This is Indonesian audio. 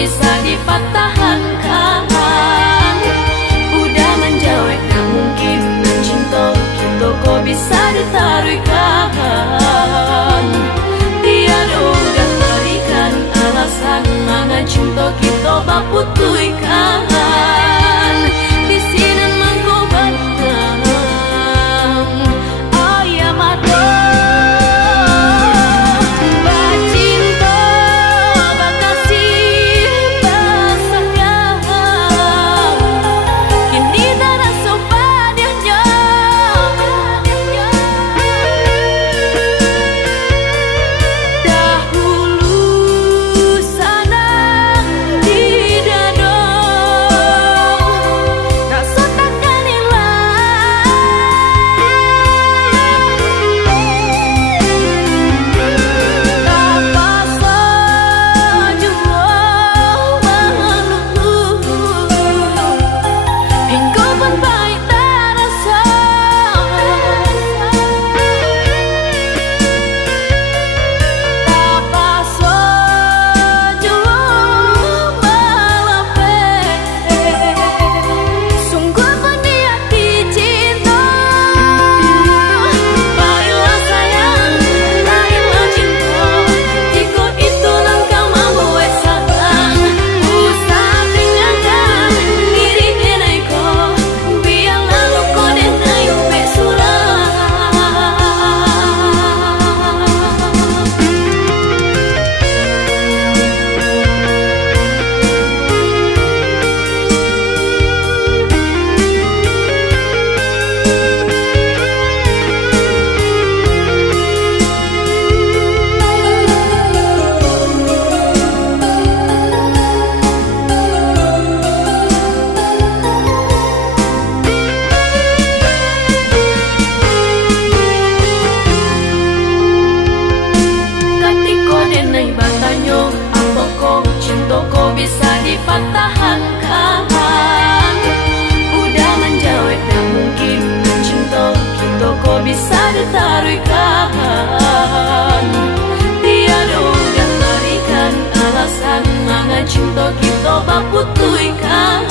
bisa dipatahkan. Udah menjauh tak mungkin cinta kita kok bisa ditaruhkan. Tiada udah berikan alasan mana cinta kita baputuikan. Di sini mangko batang oh ya mado bacinta bakasih basayang kini tak rasa padanya. Dahulu sana di dada rasa takkan hilang. Tak sajua malu hingga pun baik terasa. Tak sajua malape sungguh pun dia dicinta. Baiklah sayang, baiklah cinta, jika itu langkah mampu eksakan. Usah tinggalkan diri denaiku, biar lalu kau denai upek surah. Ketika denai bertanya apa kok cinta kok bisa dipatahkan. Udah menjauh tak mungkin cinta kita kok bisa ditaruhkan. Tiada udah berikan alasan mana cinta kita baputuikan.